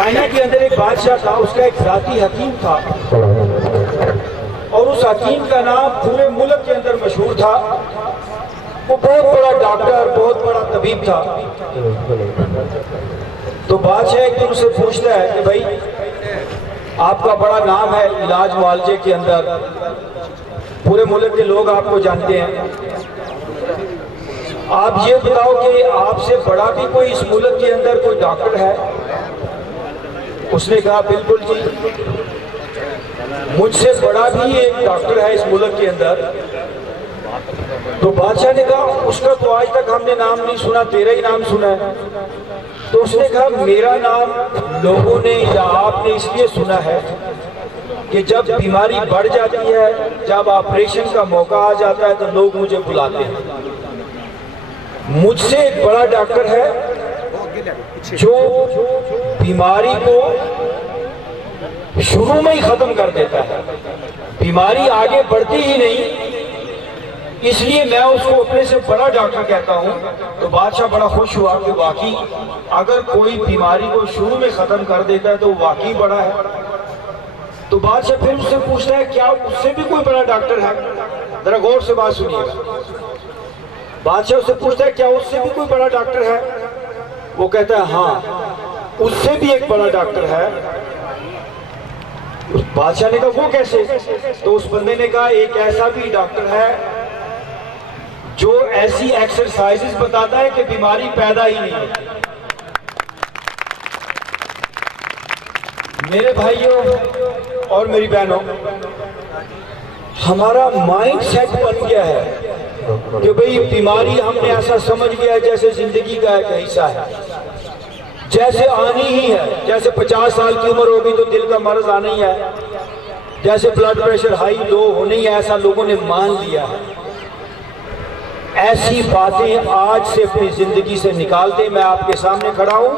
China के अंदर एक बादशाह था, उसका एक जाती हकीम था और उस हकीम का नाम पूरे मुल्क के अंदर मशहूर था। वो बहुत बड़ा डॉक्टर, बहुत बड़ा तबीब था। तो बादशाह एक दिन उसे पूछता है कि भाई आपका बड़ा नाम है इलाज मुआवजे के अंदर, पूरे मुल्क के लोग आपको जानते हैं, आप ये बताओ कि आपसे बड़ा भी कोई इस मुल्क के अंदर कोई डॉक्टर है? उसने कहा बिल्कुल जी, मुझसे बड़ा भी एक डॉक्टर है इस मुल्क के अंदर। तो बादशाह ने कहा उसका तो आज तक हमने नाम नहीं सुना, तेरा ही नाम सुना है। तो उसने कहा मेरा नाम लोगों ने या आपने इसलिए सुना है कि जब बीमारी बढ़ जाती है, जब ऑपरेशन का मौका आ जाता है तो लोग मुझे बुलाते हैं। मुझसे एक बड़ा डॉक्टर है जो बीमारी को शुरू में ही खत्म कर देता है, बीमारी आगे बढ़ती ही नहीं, इसलिए मैं उसको अपने से बड़ा डॉक्टर कहता हूं। तो बादशाह बड़ा खुश हुआ कि वाकई अगर कोई बीमारी को शुरू में खत्म कर देता है तो वाकई बड़ा है। तो बादशाह फिर उससे पूछता है क्या उससे भी कोई बड़ा डॉक्टर है? जरा गौर से बात सुनिएगा। बादशाह उससे पूछता है क्या उससे भी कोई बड़ा डॉक्टर है? वो कहता है हाँ, उससे भी एक बड़ा डॉक्टर है। उस बादशाह ने कहा वो कैसे? तो उस बंदे ने कहा एक ऐसा भी डॉक्टर है जो ऐसी एक्सरसाइजेस बताता है कि बीमारी पैदा ही नहीं होती। मेरे भाइयों और मेरी बहनों, हमारा माइंड सेट बन गया है कि भाई बीमारी हमने ऐसा समझ लिया है जैसे जिंदगी का एक हिस्सा है, जैसे आनी ही है। जैसे 50 साल की उम्र होगी तो दिल का मर्ज आना ही है, जैसे ब्लड प्रेशर हाई लो होना ही है, ऐसा लोगों ने मान लिया है। ऐसी बातें आज से अपनी जिंदगी से निकालते मैं आपके सामने खड़ा हूं।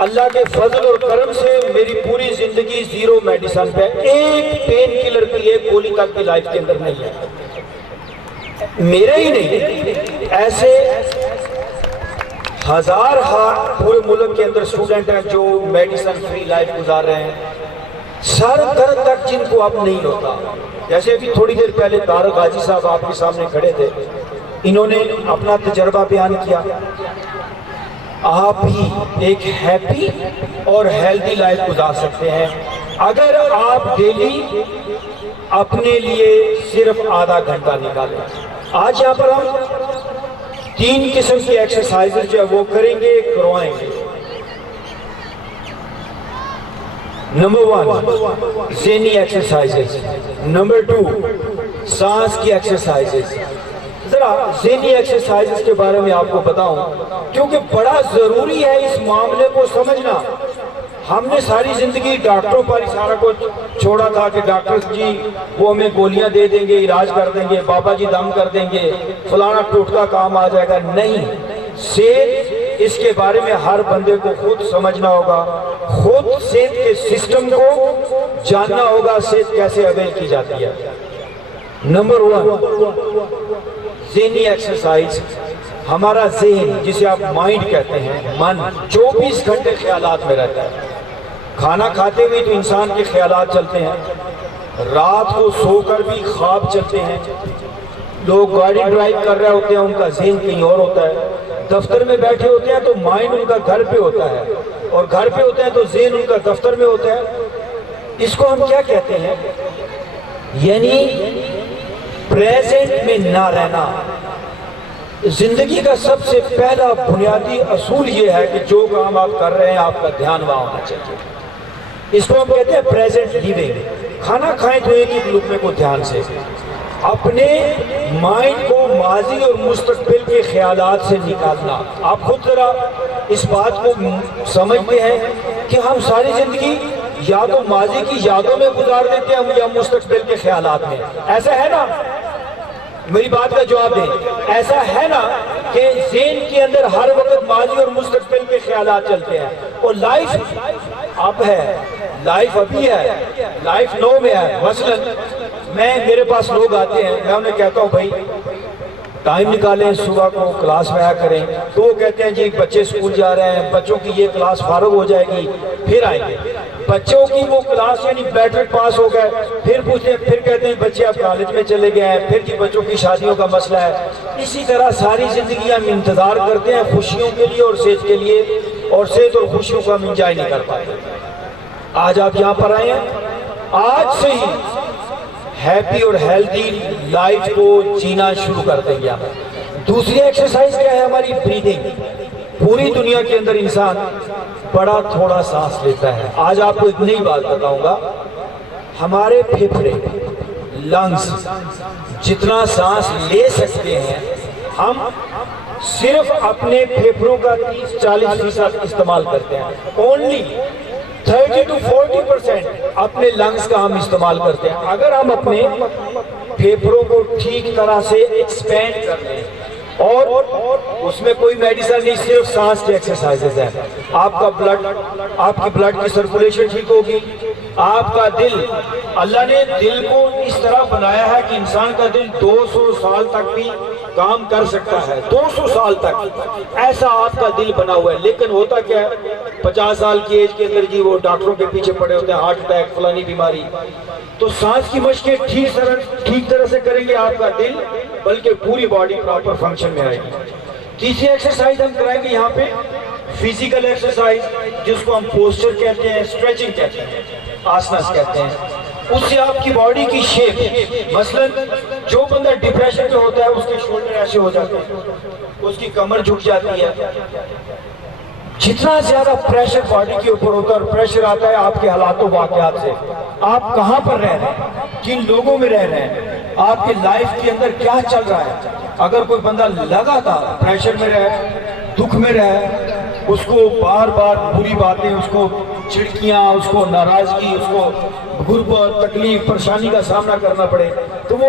अल्लाह के फजल और करम से मेरी पूरी जिंदगी जीरो मेडिसिन पे, एक पेन किलर की एक गोली तक की लाइफ के अंदर नहीं है, मेरे ही नहीं, ऐसे हजार पूरे मुल्क के अंदर स्टूडेंट हैं जो मेडिसिन फ्री लाइफ गुजार रहे हैं, सर दर्द तक जिनको अब नहीं होता। जैसे अभी थोड़ी देर पहले तारक गाजी साहब आपके सामने खड़े थे, इन्होंने अपना तजर्बा बयान किया। आप भी एक हैप्पी और हेल्दी लाइफ गुजार सकते हैं अगर आप डेली अपने लिए सिर्फ आधा घंटा निकालें। आज यहाँ पर हम 3 किस्म की एक्सरसाइजेज जो है वो करेंगे, करवाएंगे। नंबर 1 ज़हनी एक्सरसाइजेज, नंबर 2 सांस की एक्सरसाइजेज। जरा ज़हनी एक्सरसाइजेज के बारे में आपको बताऊं क्योंकि बड़ा जरूरी है इस मामले को समझना। हमने सारी जिंदगी डॉक्टरों पर ही सारा कुछ छोड़ा था कि डॉक्टर जी वो हमें गोलियां दे देंगे, इलाज कर देंगे, बाबा जी दम कर देंगे, फलाना टोटका काम आ जाएगा। नहीं, सेहत इसके बारे में हर बंदे को खुद समझना होगा, खुद सेहत के सिस्टम को जानना होगा, सेहत कैसे अवेल की जाती है। नंबर 1 ज़हनी एक्सरसाइज। हमारा ज़हन, जिसे आप माइंड कहते हैं, मन 24 घंटे ख्यालात में रहता है। खाना खाते हुए तो इंसान के ख्यालात चलते हैं, रात को सोकर भी ख्वाब चलते हैं, लोग गाड़ी ड्राइव कर रहे होते हैं उनका ज़हन कहीं और होता है, दफ्तर में बैठे होते हैं तो माइंड उनका घर पे होता है, और घर पे होते हैं तो ज़हन उनका दफ्तर में होता है। इसको हम क्या कहते हैं? यानी प्रेजेंट में ना रहना। जिंदगी का सबसे पहला बुनियादी असूल ये है कि जो काम आप कर रहे हैं आपका ध्यान वहां होना चाहिए। इसको हम कहते हैं प्रेजेंट लिविंग। खाना खाएं तो एक ही लुकमे को ध्यान से, अपने माइंड को माजी और मुस्तकबिल के ख्यालात से निकालना। आप खुद जरा इस बात को समझते हैं कि हम सारी जिंदगी या तो माजी की यादों में गुजार देते हैं या मुस्तकबिल के ख्यालात में। ऐसा है ना? मेरी बात का जवाब दें। ऐसा है ना कि ज़हन के अंदर हर वक्त माजी और मुस्तकबिल के ख्यालात चलते हैं, और लाइफ अब है, लाइफ अभी है, लाइफ नो में है। मसलन मेरे पास लोग आते हैं, मैं उन्हें कहता हूँ भाई टाइम निकालें, सुबह को क्लास में आया करें। तो वो कहते हैं जी बच्चे स्कूल जा रहे हैं, बच्चों की ये क्लास फारग हो जाएगी, फिर आएंगे। बच्चों की वो क्लास यानी बैटरी पास हो गए, फिर पूछते हैं, फिर कहते हैं बच्चे अब कॉलेज में चले गए हैं, फिर जी बच्चों की शादियों का मसला है। इसी तरह सारी जिंदगी हम इंतजार करते हैं खुशियों के लिए और सेहत के लिए, और सेहत और खुशियों को हम इंजॉय नहीं कर पाते। आज आप यहाँ पर आए हैं, आज से ही हैप्पी और हेल्थी लाइफ को जीना शुरू कर देंगे आप। दूसरी एक्सरसाइज क्या है हमारी? ब्रीदिंग। पूरी दुनिया के अंदर इंसान बड़ा थोड़ा सांस लेता है। आज आपको एक नई बात बताऊंगा, हमारे फेफड़े लंग्स जितना सांस ले सकते हैं, हम सिर्फ अपने फेफड़ों का 30-40% इस्तेमाल करते हैं। ओनली 30 to 40% अपने लंग्स का हम इस्तेमाल करते हैं। अगर हम अपने फेफड़ों को ठीक तरह से एक्सपेंड कर लें, और उसमें कोई मेडिसिन नहीं, सिर्फ सांस की एक्सरसाइजेस है। आपकी ब्लड की सर्कुलेशन ठीक होगी। आपका दिल, अल्लाह ने दिल को इस तरह बनाया है कि इंसान का दिल 200 साल तक भी काम कर सकता है। 200 साल तक ऐसा आपका दिल बना हुआ है। लेकिन होता क्या है, 50 साल की एज के अंदर जी वो डॉक्टरों के पीछे पड़े होते हैं, हार्ट अटैक फलानी बीमारी। तो सांस की मशकें ठीक तरह से करेंगे, आपका दिल बल्कि पूरी बॉडी प्रॉपर फंक्शन में आएगी। तीसरी एक्सरसाइज हम कराएंगे यहाँ पे, फिजिकल एक्सरसाइज, जिसको हम पोस्चर कहते हैं, स्ट्रेचिंग कहते हैं, आसनास कहते हैं। उससे आपकी बॉडी की शेप, मसलन जो बंदा डिप्रेशन में होता है उसके शोल्डर ऐसे हो जाते हैं, उसकी कमर झुक जाती है। जितना ज्यादा प्रेशर बॉडी के ऊपर होता है, और प्रेशर आता है आपके हालातों वाकयात से, आप कहां पर रह रहे हैं, किन लोगों में रह रहे हैं, आपके लाइफ के अंदर क्या चल रहा है। अगर कोई बंदा लगातार प्रेशर में रहे, दुख में रहे, उसको बार बार बुरी बातें, उसको चिड़कियां, उसको नाराजगी, उसको गुर्बत, तकलीफ, परेशानी का सामना करना पड़े, तो वो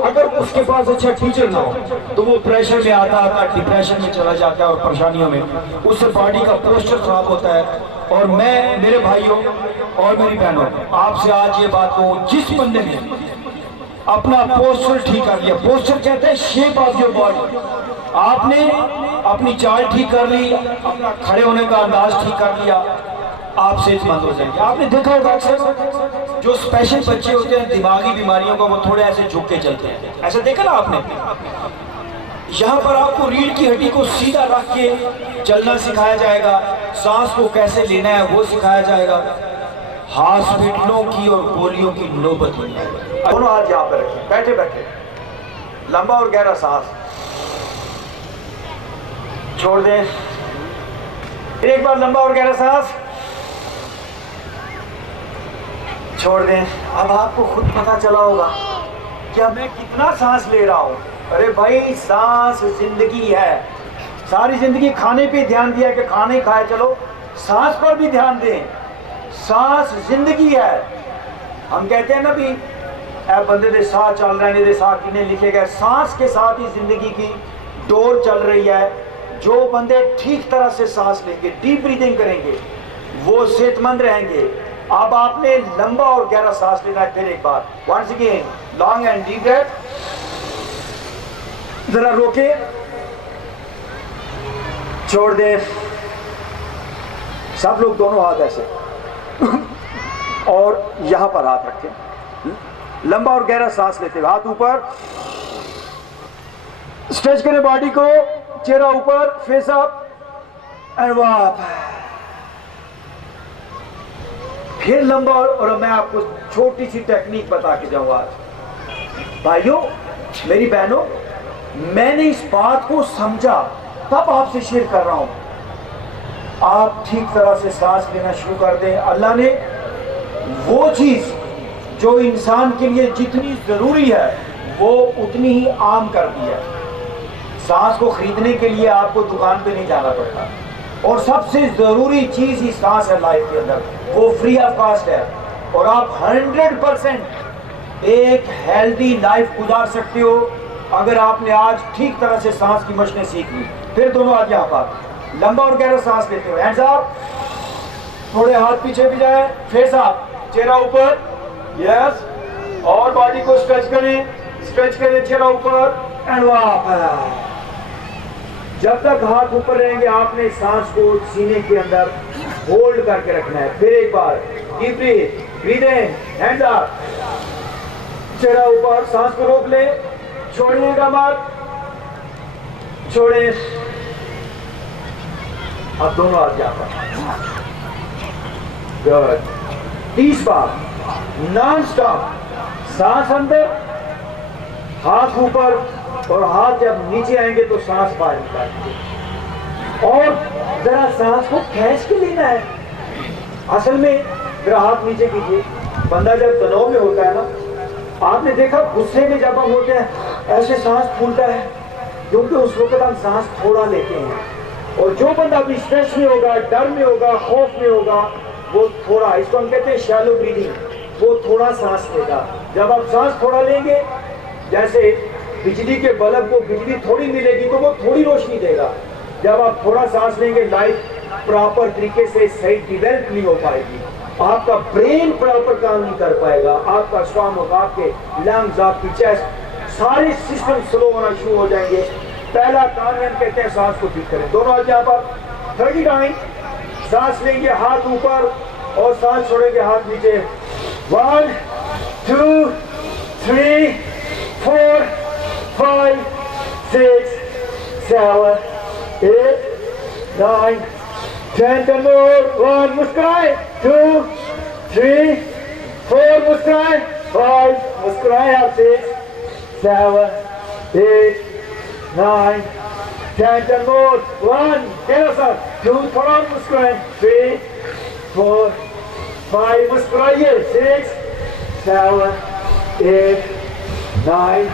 अगर उसके पास अच्छा टीचर ना हो तो वो प्रेशर में आता डिप्रेशन में चला जाता है और परेशानियों में, उससे बॉडी का पोस्चर खराब होता है। और मैं, मेरे भाइयों और मेरी बहनों, आपसे आज ये बात कहूं, जिस बंदे ने अपना पोस्चर ठीक कर लिया, पोस्चर कहते हैं शेप ऑफ योर बॉडी, आपने अपनी चाल ठीक कर ली, अपना खड़े होने का अंदाज ठीक कर लिया, आप सेहतमंद हो जाएंगे। आपने देखा होगा अक्सर जो स्पेशल बच्चे होते हैं दिमागी बीमारियों का, वो थोड़े ऐसे झुक के चलते हैं, ऐसा देखा ना आपने। यहाँ पर आपको रीढ़ की हड्डी को सीधा रख के चलना सिखाया जाएगा, सांस को कैसे लेना है वो सिखाया जाएगा। हॉस्पिटलों की और गोलियों की नौबत नहीं है। दोनों हाथ यहाँ पर रखें, बैठे बैठे लंबा और गहरा सांस छोड़ दें। एक बार लंबा और गहरा सांस छोड़ दें। अब आपको खुद पता चला होगा कि अब मैं कितना सांस ले रहा हूं। अरे भाई, सांस जिंदगी है। सारी जिंदगी खाने पे ध्यान दिया कि खाने खाए, चलो सांस पर भी ध्यान दें। सांस जिंदगी है। हम कहते हैं ना भी ए बंदे दे साह चल रहे ने साह किने लिखे गए, सांस के साथ ही जिंदगी की डोर चल रही है। जो बंदे ठीक तरह से सांस लेंगे, डीप ब्रीदिंग करेंगे, वो सेहतमंद रहेंगे। अब आपने लंबा और गहरा सांस लेना है। फिर एक बार, once again, long and deep breath. जरा रोके, छोड़ दे। सब लोग दोनों हाथ ऐसे और यहां पर हाथ रखें। लंबा और गहरा सांस लेते हुए हाथ ऊपर, स्ट्रेच करें बॉडी को, चेहरा ऊपर, फेस अप एंड वाप। फिर लंबा, और मैं आपको छोटी सी टेक्निक बता के जाऊंगा आज। भाइयों, मेरी बहनों, मैंने इस बात को समझा तब आपसे शेयर कर रहा हूं। आप ठीक तरह से सांस लेना शुरू कर दें। अल्लाह ने वो चीज जो इंसान के लिए जितनी जरूरी है वो उतनी ही आम कर दी है। सांस को खरीदने के लिए आपको दुकान पे नहीं जाना पड़ता, और सबसे जरूरी चीज ही सांस है लाइफ के अंदर, वो फ्री ऑफ कॉस्ट है। और आप 100% एक हेल्दी लाइफ गुजार सकते हो अगर आपने आज ठीक तरह से सांस की मशकें सीख ली। फिर दोनों हाथ यहाँ पर, लंबा और गहरा सांस लेते हो, हैंड्स अप, थोड़े हाथ पीछे भी जाए, फेस अप, चेहरा ऊपर, यस, और बॉडी को स्ट्रेच करें, चेहरा ऊपर, एंड वापस। जब तक हाथ ऊपर रहेंगे आपने सांस को सीने के अंदर होल्ड करके रखना है। फिर एक बार डीप ब्रीथ इन, हैंड्स अप, चेहरा ऊपर, सांस को रोक ले, छोड़िएगा मत, छोड़े। अब दोनों हाथ यहां पर, गुड। 30 बार नॉन स्टॉप, सांस अंदर, हाथ ऊपर, और हाथ जब नीचे आएंगे तो सांस बाहर निकालेंगे। और जरा सांस को खींच के लेना है। असल में जरा हाथ नीचे कीजिए। बंदा जब तनाव में होता है ना, आपने देखा गुस्से में जब हम होते हैं ऐसे सांस फूलता है, क्योंकि उस वक्त हम सांस थोड़ा लेते हैं। और जो बंदा भी स्ट्रेस में होगा, डर में होगा, खौफ में होगा, वो थोड़ा, इसको हम कहते हैं शैलो ब्रीदिंग, वो थोड़ा सांस लेगा। जब आप सांस थोड़ा लेंगे, जैसे बिजली के बल्ब को बिजली थोड़ी मिलेगी तो वो थोड़ी रोशनी देगा। जब आप थोड़ा सांस लेंगे, लाइट प्रॉपर तरीके से सही डिवेल्प नहीं हो पाएगी, आपका ब्रेन प्रॉपर काम नहीं कर पाएगा, आपका स्टमक, आपके लंग्स, आपकी चेस्ट, सारे सिस्टम स्लो होना शुरू हो जाएंगे। पहला काम हम कहते हैं सांस को ठीक करें। दोनों हाथ यहाँ पर 30 टाइम सांस लेंगे, हाथ ऊपर, और सांस छोड़ेंगे, हाथ नीचे। 1 2 3 4 5 6 7 8 9 10 10 more। 1 मुस्कुराए, 2 3 4 मुस्कुराए, 5 मुस्कुराए आप, 6 7 8 9 10 10 more। 1 कहना सर, 2 थोड़ा मुस्कुराए, 3 4 5 मुस्कुराइए, 6 7 8 9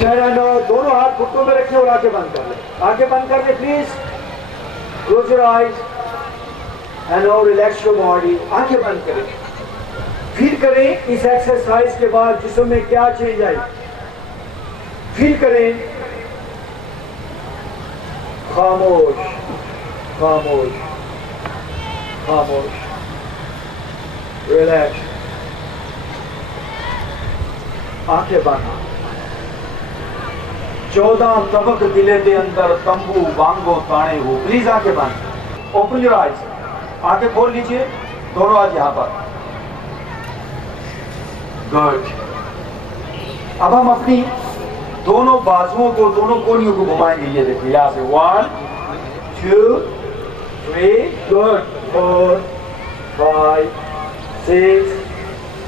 10 9। दोनों हाथ घुटनों में रखें और आंखें बंद कर लें। आंखें बंद कर लें please. Close your eyes and now relax your body. आंखें बंद करें। फील करें इस एक्सरसाइज के बाद जिस्म में क्या चेंज आई। फील करें। खामोश खामोश खामोश, रिलैक्स, आंखें बंद। 14 तबक दिले दे अंदर तंबू वांगो ताने हो। प्लीज आंखें बंद। Open your eyes. आंखें खोल लीजिए। दोनों हाथ यहां पर। गुड। अब हम अपनी दोनों बाजुओं को, दोनों कोनियों को घुमाएंगे। ये देखिए यहां से 1 2 3 गुड 4 5 6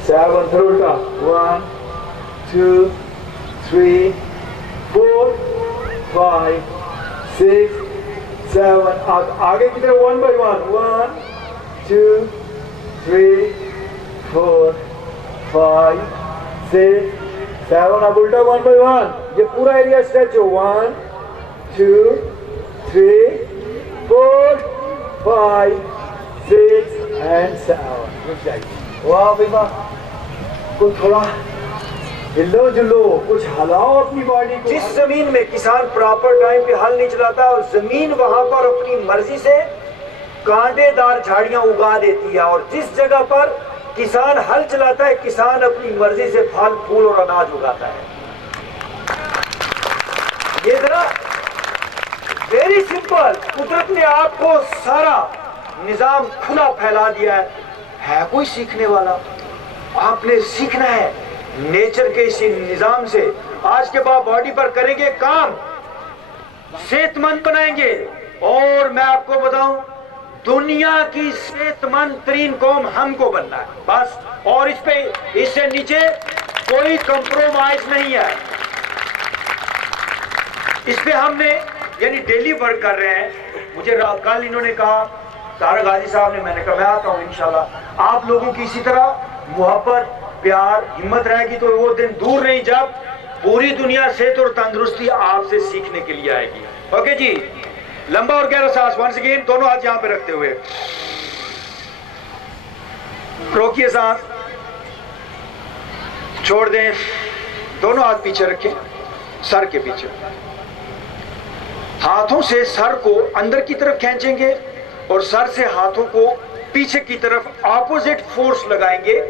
7 फिर उल्टा 1 2 3 4 5 6 7। आगे की तरफ 1 by 1 1 2 3 4 5 6 7। अब उल्टा 1 by 1। ये पूरा एरिया स्ट्रेच हो। 1 2 3 4 5 6 and 7। वाह भाई वाह। कुछ थोड़ा हिलो जुलो, कुछ हलाओ अपनी बॉडी को। जिस जमीन में किसान प्रॉपर टाइम पे हल नहीं चलाता और जमीन वहां पर अपनी मर्जी से कांटेदार झाड़ियां उगा देती है, और जिस जगह पर किसान हल चलाता है, किसान अपनी मर्जी से फल फूल और अनाज उगाता है। ये जरा वेरी सिंपल। कुदरत ने आपको सारा निजाम खुला फैला दिया है कोई सीखने वाला? आपने सीखना है नेचर के इसी निजाम से। आज के बाद बॉडी पर करेंगे काम, सेहतमंद बनाएंगे। और मैं आपको बताऊं, दुनिया की सेहतमंद तरीन कौम हमको बनना है बस। और इससे नीचे कोई कंप्रोमाइज नहीं है। इस पे हमने यानी डेली वर्क कर रहे हैं। मुझे कल इन्होंने कहा, तारक गाजी साहब ने, मैंने कहा मैं आता हूं इंशाल्लाह। आप लोगों की इसी तरह मोहब्बत, प्यार, हिम्मत रहेगी तो वो दिन दूर नहीं जब पूरी दुनिया सेहत और तंदुरुस्ती आपसे सीखने के लिए आएगी। ओके जी, लंबा और गहरा सांस। वंस अगेन, दोनों हाथ यहां पे रखते हुए रोकिए सांस, छोड़ दें। दोनों हाथ पीछे रखें, सर के पीछे। हाथों से सर को अंदर की तरफ खींचेंगे और सर से हाथों को पीछे की तरफ ऑपोजिट फोर्स लगाएंगे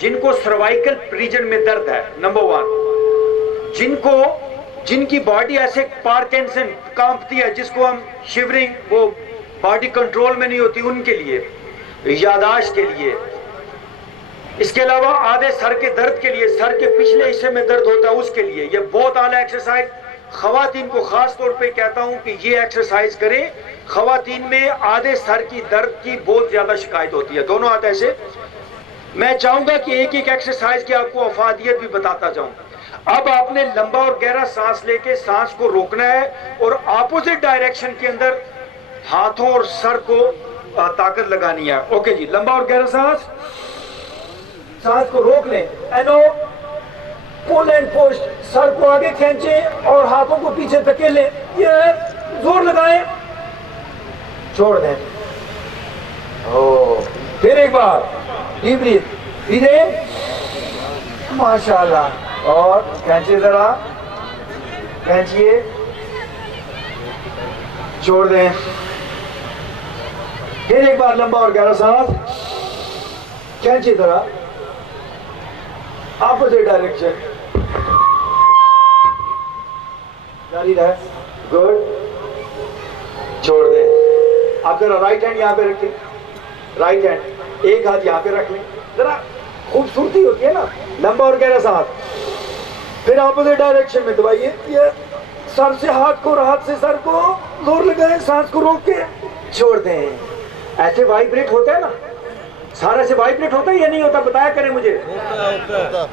जिनको सर्वाइकल रीजन में दर्द है। नंबर 1। जिनकी बॉडी ऐसे पार्किंसन कांपती है, जिसको हम शिवरिंग, वो बॉडी कंट्रोल में नहीं होती, उनके लिए, यादाश्त के लिए, इसके अलावा आधे सर के दर्द के लिए, सर के पिछले हिस्से में दर्द होता है उसके लिए ये बहुत आला एक्सरसाइज। खवातीन को खास तौर पे कहता हूं कि ये एक्सरसाइज करें। खवातीन में आधे सर की दर्द की बहुत ज्यादा शिकायत होती है, दोनों हाथ ऐसे। मैं चाहूंगा कि एक एक एक्सरसाइज की आपको अफादियत भी बताता जाऊं। अब आपने लंबा और गहरा सांस लेके सांस को रोकना है और ऑपोजिट डायरेक्शन के अंदर हाथों और सर को ताकत लगानी है। ओके जी, लंबा और गहरा सांस को रोक लें। एनो पुल एंड पुश, सर को आगे खींचें और हाथों को पीछे धकेलें। ये जोर लगाएं, छोड़ दें। फिर एक बार डीप ब्रीथ, ब्रीथ, माशाल्लाह। और खींचिए, जरा खींचिए, छोड़ दें। फिर एक बार लंबा और गहरा सांस, खींचिए जरा, ऑपोजिट डायरेक्शन, जारी रहे, गुड, छोड़ दें। आप जरा राइट हैंड यहां पे रखें, राइट हैंड, एक हाथ यहां पे रख लें, जरा खूबसूरती होती है ना। लंबा और गहरा सांस, फिर ऑपोजिट डायरेक्शन में दबाइए। ये सर से हाथ को और हाथ से सर को जोर लगाएं, सांस को रोक के छोड़ दें। ऐसे वाइब्रेट होता है ना, सारा से वाइब्रेट होता है या नहीं होता, बताया करें मुझे।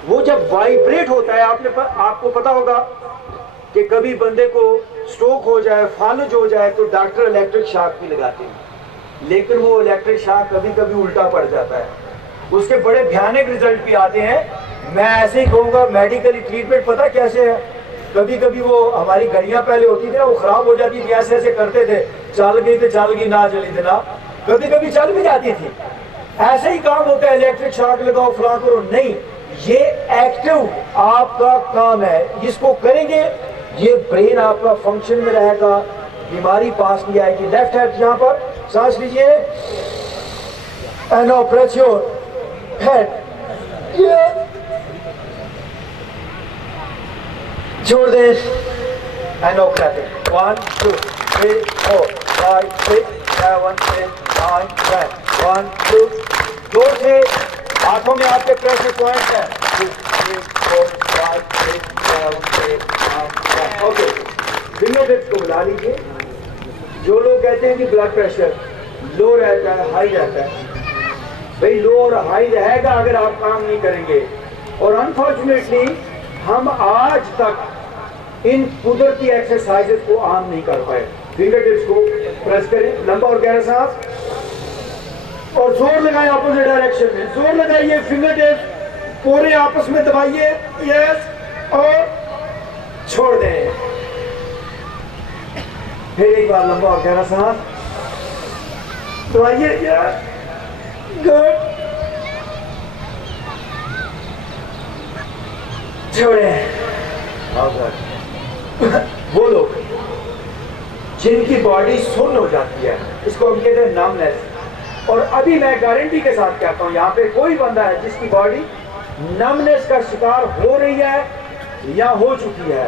वो जब वाइब्रेट होता है, आपको पता होगा कि कभी बंदे को स्ट्रोक हो जाए, फालज हो जाए, तो डॉक्टर इलेक्ट्रिक शॉक भी लगाते हैं, लेकिन वो इलेक्ट्रिक शॉक कभी कभी उल्टा पड़ जाता है, उसके बड़े भयानक रिजल्ट भी आते हैं। मैं ऐसे ही कहूँगा, मेडिकली ट्रीटमेंट पता कैसे है। कभी कभी वो हमारी घड़ियां पहले होती थी ना, वो खराब हो जाती थी, ऐसे ऐसे करते थे, चल गई तो चल गई, ना चली तो ना, कभी कभी चल भी जाती थी। ऐसे ही काम होता है, इलेक्ट्रिक शॉक लगाओ, फलां करो, नहीं, ये एक्टिव आपका काम है। जिसको करेंगे ये ब्रेन आपका फंक्शन में रहेगा, बीमारी पास नहीं आएगी। लेफ्ट हैंड यहां पर सांस लीजिए, एंड प्रेस योर हेड, छोड़ दे, एंड क्लैपिंग। 1 2 3 4 5 6 7 8 9 10, 1 2, जोर से हाथों में आपके प्रेशर पॉइंट है। 2 3 4 5 6 7 8 9 10। ओके, फिंगर टिप्स को मिला लीजिए। जो लोग कहते हैं कि ब्लड प्रेशर लो रहता है, हाई रहता है, भाई लो और हाई रहेगा अगर आप काम नहीं करेंगे। और अनफॉर्चुनेटली हम आज तक इन कुदरती एक्सरसाइजेस को आम नहीं कर पाए। फिंगर टिप्स को प्रेस करें, लंबा और गहरा सांस, और जोर लगाएं ऑपोजिट डायरेक्शन में, जोर लगाइए। फिंगर टिप्स पूरे आपस में दबाइए, यस, और छोड़ दें। फिर एक बार लंबा और गहरा सांस, दबाइए, यस, गुड, छोड़ें। वो लोग जिनकी बॉडी सुन्न हो जाती है, इसको हम कहते हैं नमनेस। और अभी मैं गारंटी के साथ कहता हूं, यहाँ पे कोई बंदा है जिसकी बॉडी नमनेस का शिकार हो रही है या हो चुकी है।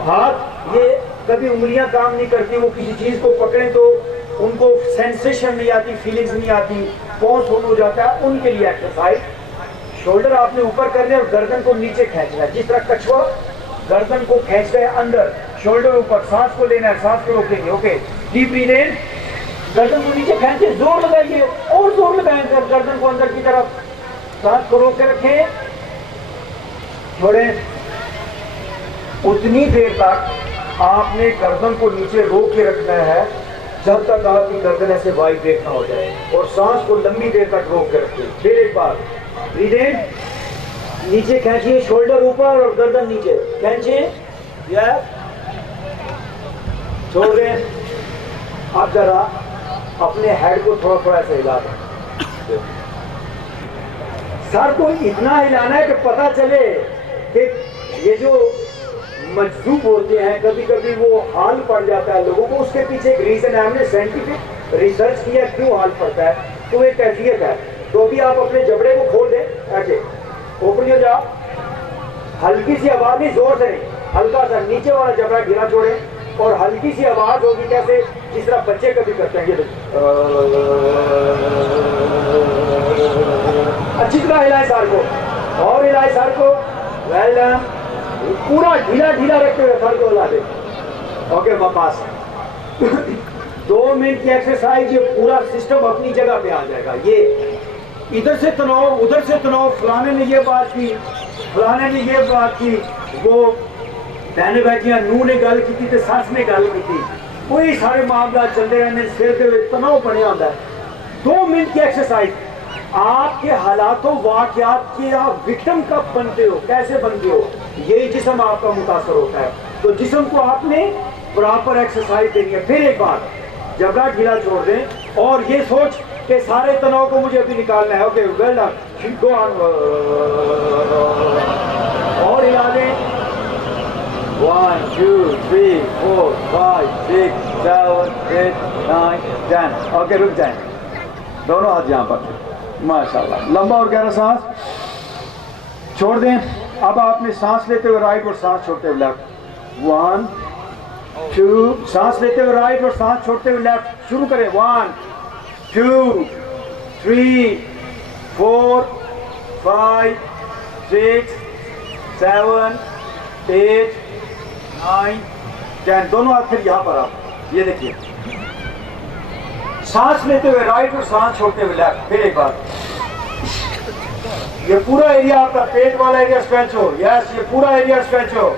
हाथ, ये कभी उंगलियां काम नहीं करती, वो किसी चीज को पकड़े तो उनको सेंसेशन नहीं आती, फीलिंग्स नहीं आती, पांव सुन्न हो जाता है, उनके लिए एक्सरसाइज। शोल्डर आपने ऊपर करने और गर्दन को नीचे खींचना है, जिस तरह कछुआ गर्दन को खींचते हैं अंदर, शोल्डर ऊपर, सांस को लेना है, सांस को रोकेंगे। ओके, डीप ब्रीथ इन, गर्दन को नीचे खींचे, जोर लगाइए और जोर लगाएं, गर्दन को अंदर की तरफ, सांस को रोक के रखें, छोड़ें। उतनी देर तक आपने गर्दन को नीचे रोक के रखना है जब तक आपकी गर्दन ऐसे वाइब्रेट ना हो जाए, और सांस को लंबी देर तक रोक के रखें। फिर एक बार ब्रीथ इन, नीचे खींचिए, शोल्डर ऊपर और गर्दन नीचे खींचिए, या छोड़ दें। आप जरा अपने हेड को थोड़ा थोड़ा से हिला दें, सर को इतना हिलाना है कि पता चले कि ये जो मजदूब होते हैं, कभी कभी वो हाल पड़ जाता है लोगों को, उसके पीछे एक रीजन है। हमने साइंटिफिक रिसर्च किया क्यों हाल पड़ता है, तो एक कैफियत है। तो अभी आप अपने जबड़े को खोल दें, ऐसे ओपन हो जाओ, हल्की सी आवाज नहीं, जोर से नहीं, हल्का सा नीचे वाला जबड़ा ढीला छोड़े और हल्की सी आवाज होगी, कैसे जिस तरह बच्चे कभी करते हैं। ये अच्छी तरह हिलाए सर को और हिलाए सर को। Well done. पूरा ढीला ढीला रखते हुए सर को हिला दे। ओके वापस 2 मिनट की एक्सरसाइज, ये पूरा सिस्टम अपनी जगह पे आ जाएगा। ये इधर से तनाव, उधर से तनाव, फलाने ने ये बात की, फलाने ने ये बात की, वो बहने बैठियां, नूह ने गल की थी, सस ने गल की थी, कोई सारे मामला चलते रहने, सिर के तनाव बनिया होता है। 2 मिनट की एक्सरसाइज, आपके हालातों वाकयात के आप विक्टिम कब बनते हो, कैसे बनते हो, यही जिस्म आपका मुतासर होता है। तो जिस्म को आपने प्रॉपर एक्सरसाइज देनी है। फिर एक बार जबड़ा ढीला छोड़ दें और ये सोच के सारे तनाव को मुझे अभी निकालना है। Okay well done, go on और हिला दें। 1 2 3 4 5 6 7 8 9 10। ओके रुक जाएं, दोनों हाथ यहाँ पर, माशाल्लाह। लंबा और गहरा सांस छोड़ दें। अब आपने सांस लेते हुए राइट और सांस छोड़ते हुए लेफ्ट। 1 2, सांस लेते हुए राइट और सांस छोड़ते हुए लेफ्ट। शुरू करें। 1 2 3 4 5 6 7 8 9 10। दोनों हाथ फिर यहाँ पर आप ये देखिए, सांस लेते हुए राइट और सांस छोड़ते हुए लेफ्ट। फिर एक बार, ये पूरा एरिया आपका पेट वाला एरिया स्ट्रेच हो। यस, ये पूरा एरिया स्ट्रेच हो।